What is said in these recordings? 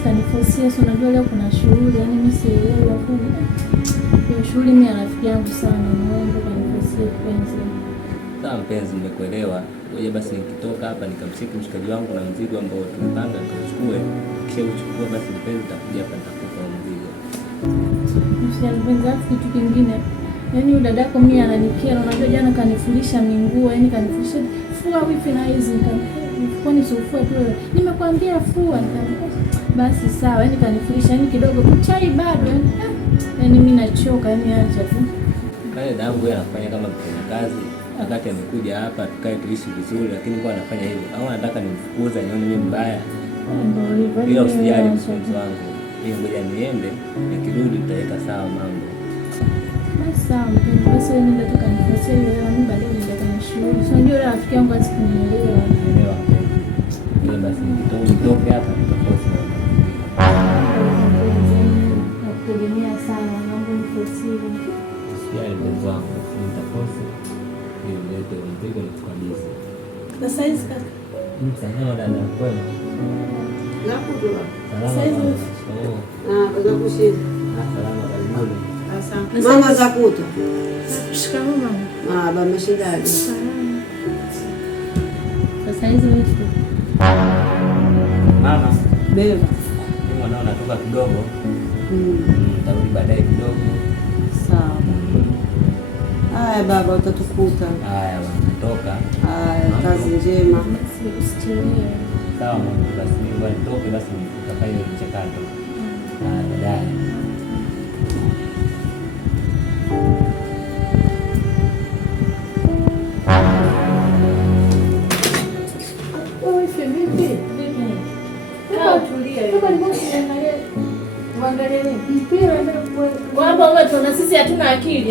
basi kanifosia, so unajua leo kuna shughuli, yani mimi sielewi lakini hiyo shughuli mimi rafiki yangu sana, naomba kanifosia penzi. Sawa mpenzi, nimekuelewa. Ngoja basi nikitoka hapa nikamshike mshikaji wangu na mzigo ambao tumepanga tukachukue. Kisha uchukue basi mpenzi, nitakuja hapa nitakupa mzigo. Mpenzi, kitu kingine. Yaani huyu dadako mimi ananikera, unajua jana kanifulisha minguo, yani kanifulisha fua wifi na hizi kwani sofua tu wewe. Nimekwambia fua basi sawa, yani kanifulisha yani kidogo chai bado yani mimi nachoka yani acha tu. Kale dangu yeye anafanya kama mfanya kazi, wakati amekuja hapa tukae tuishi vizuri, lakini kwa anafanya hivyo. Au anataka nimfukuze nione mimi mbaya. Ndio hivyo. Bila usijali mpenzi wangu. Mimi ngoja niende, nikirudi nitaweka sawa mambo. Sawa mpenzi, basi wewe nenda tukanifosia hiyo leo, mimi baadaye nenda kwenye shughuli. So unajua rafiki yangu asikunielewa. Naelewa. Ile basi nitoke hapa nitafosia. Nakutegemea sana, naomba nifosie. Sijali mpenzi wangu, nitafosia. Ili nilete mzigo nikukabidhi. Na size kaka? Sawa dada, kwema. Nakujua. Salama. Baza kushini. Salama karibuni. Asante. Mama za kuta. Shikamoo mama. Bameshindaje? Sasa hizi wetu. Mama. Beba. Mimi mwanao natoka kidogo. Nitarudi baadaye kidogo. Sawa. Haya baba, utatukuta. Haya natoka. Haya, kazi njema. Usichelewe. Sawa mama, basi mimi ngoja nitoke basi nikafanye mchakato. Baadaye. Na sisi hatuna akili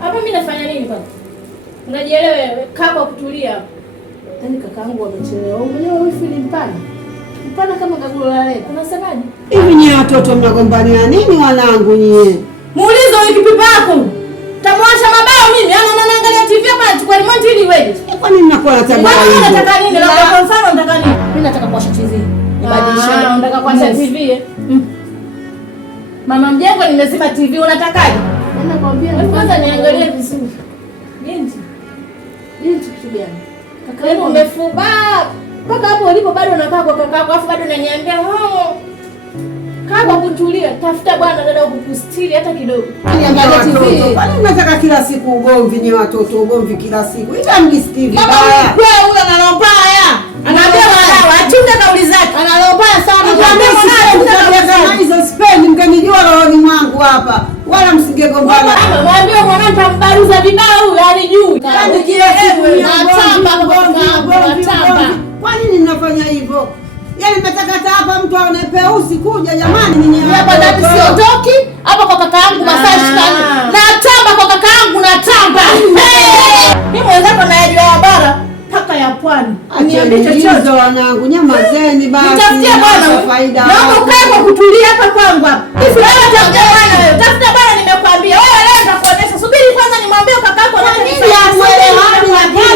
hapa. Mimi nafanya nini bwana? Unajielewa wewe? Kaa kwa kutulia hapo. Yaani kakaangu amechelewa. Unajua wifi ni mpana kama gagulo la leo. Unasemaje? Hivi nyie watoto mnagombania nini wanangu nyie? Muulize wewe kipipa yako. Tamwasha mabao mimi. Yaani unaangalia TV hapa nachukua remote ili weje. Kwa nini mnakuwa na tabia hizo? Wewe unataka nini? Labda kwa mfano unataka nini? Mimi nataka kuwasha TV. Nibadilishane. Unataka kuwasha TV? Mama mjengo nimezima TV, unatakaje? Nakwambia kwanza niangalie vizuri. Binti kitu gani? Kaka yenu umefuba. Mpaka hapo ulipo bado unakaa kwa kaka yako, afu bado unaniambia kaa kwa kutulia. Tafuta bwana dada ukustiri hata kidogo. Niangalie TV. Kwani mnataka kila siku ugomvi ni watoto, ugomvi kila siku? Ila mjisikii vibaya. Mama mkwe huyo analombaya. Anaambia sawa, achunge kauli zake. Analombaya sana. Niambia sana hizo spendi mkanijua rohoni mwangu hapa. Wala msingegombana. Mwambie mwanangu tambaruza vibaya huyo alijui. Yaani kila siku natamba. Kwa nini mnafanya hivyo? Yaani mmetakata hapa mtu aone peusi kuja jamani ninyi hapa ndani siotoki hapa kwa kaka yangu masaa 24. Natamba kwa kaka yangu natamba. Mimi mwenzako najua ya bara paka ya pwani. Niambie chochote wanangu, nyamazeni basi. Nitafutia bwana faida. Naomba ukae kwa kutulia hapa kwangu hapa. Hivi wewe tafuta bwana wewe. Tafuta bwana nimekwambia. Wewe leo nitakuonesha. Subiri kwanza nimwambie kaka yako na nini hamuelewani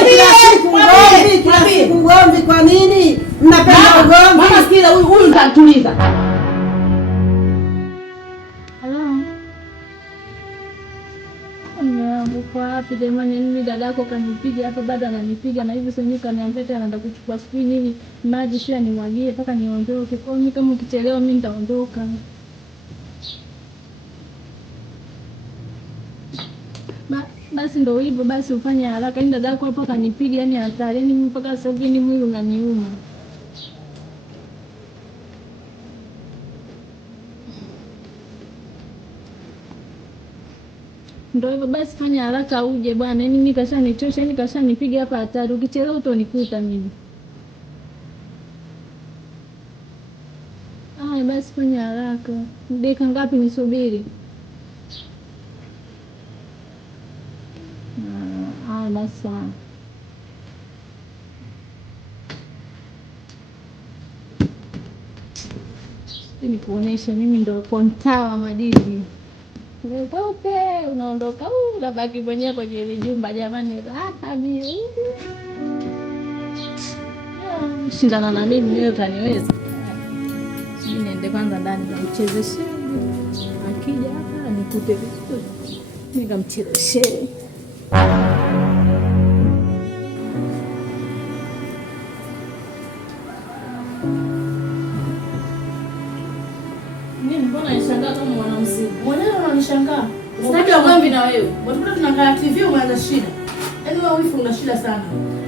kila siku ugomvi kwa nini? Mnapenda ugomvi. Mama sikiza huyu nitatuliza. Kwa wapi jamani, mimi dadako kanipiga hapa bado ananipiga na hivi sasa kaniambia tena anaenda kuchukua sijui nini maji shia nimwagie mpaka niondoke. Kwa hiyo kama ukichelewa mimi nitaondoka. Basi ndio hivyo basi ufanye haraka. Ni dadako hapo kanipiga yani hatari. Yani mpaka sasa hivi mwili unaniuma. Ndio hivyo basi fanya haraka uje bwana. Yaani mimi kashanichosha, yani kashanipiga hapa hatari. Ukichelewa utonikuta mimi. Basi fanya haraka. Dakika ngapi nisubiri? Basi sawa. Nikuonesha mimi ndo kontawa madini. Utoke, unaondoka, unabaki mwenyewe kwenye ile jumba jamani, raha mimi. Shindana na mimi wewe utaniweza. Mimi Twende kwanza ndani nikamchezeshe. Akija hapa nikute vizuri. Nikamchezeshe. Mimi mbona nishangaa kama mwanamuziki? Mwenyewe unanishangaa. Sitaki ugomvi na wewe. Watoto tunakaa TV umeanza shida. Yaani wewe wifu una shida sana.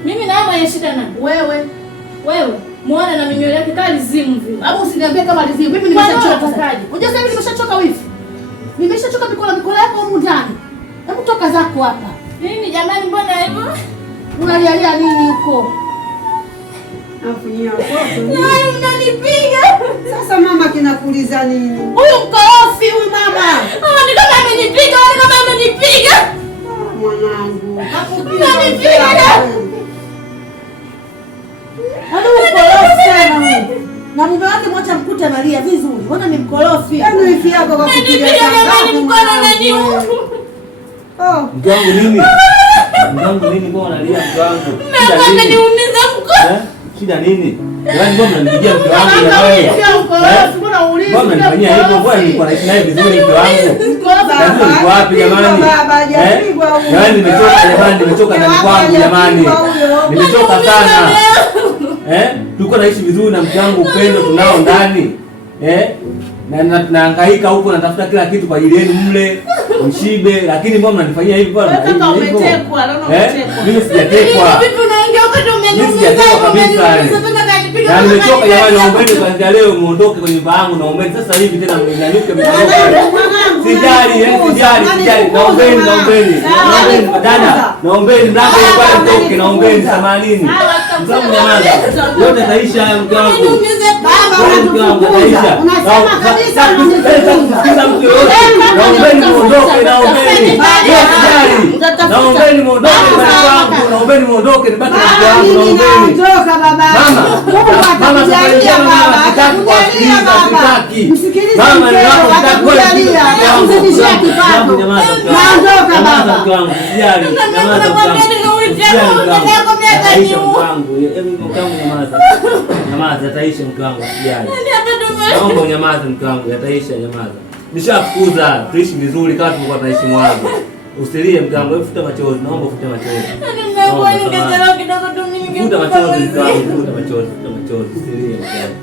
Mimi na wewe shida nani? Wewe. Muone na minywele yake kali zimu vile. Hapo usiniambie kama lizimu. Mimi nimeshachoka sasa. Unajua sasa mimi nimeshachoka wifu. Nimeshachoka mikola yako huko ndani. Hebu toka zako hapa. Nini jamani mbona hivyo? Unalialia nini huko? Afunia watoto. Nani mnanipiga? Sasa mama kinakuuliza nini? Huyu mkorofi huyu mama. Ni kama amenipiga, ni kama amenipiga. Mwanangu. Amenipiga. Hadi mkorofi sana huyu. Na mume wake mwacha mkute Maria vizuri. Mbona ni mkorofi? Yaani wifi yako kwa kupiga sana. Ni mkono nani huyu? Mke wangu nini? Mke wangu nini mbona unalia mke wangu? Mbona niumiza mkono? Shida nini? Yaani mbona unanipigia mke wangu na wewe? Mbona uulize? Mbona unanifanyia hivyo? Mbona nilikuwa naishi naye vizuri mke wangu? Tatizo liko wapi jamani? Jamani nimechoka ndani kwangu jamani. Nimechoka sana. Tulikuwa naishi vizuri na mke wangu, upendo tunao ndani. Na nahangaika huko natafuta kila kitu kwa ajili yenu mle mshibe, lakini mbona mnanifanyia hivi bwana? Kaka umetekwa, naona umetekwa. Mimi sijatekwa. Vipi unaongea wakati umeniumiza kabisa. Na nimechoka jamani, naombeni kwanza leo muondoke kwenye nyumba yangu, naombeni sasa hivi tena mnyanyuke mtoroke. Sijali. Naombeni. Dada, naombeni mlango pale mtoke, naombeni samalini. Mtamu nyamaza. Yote taisha mke wangu. Unasema kabisa naombeni muondoke, naombeni muondoke nibaki na mke wangu, naombeni. Mama sitakujalia baba, sitaki. Mama ni wako, sitaki wewe. Mzidishia kipato. Naondoka baba. Mke wangu, sijali. Nyamaza, yataisha mke wangu, sijali. Naomba unyamaze mke wangu, yataisha, nyamaza. Nishafukuza, tuishi vizuri kama tulikuwa tunaishi mwanzo. Usilie mke wangu, futa machozi, naomba futa machozi. Futa machozi, usilie mke wangu.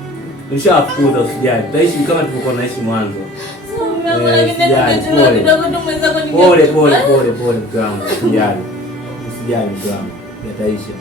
Nishafukuza, usijali. Tutaishi kama tulikuwa tunaishi mwanzo. Pole mke wangu, usijali mke wangu, yataisha.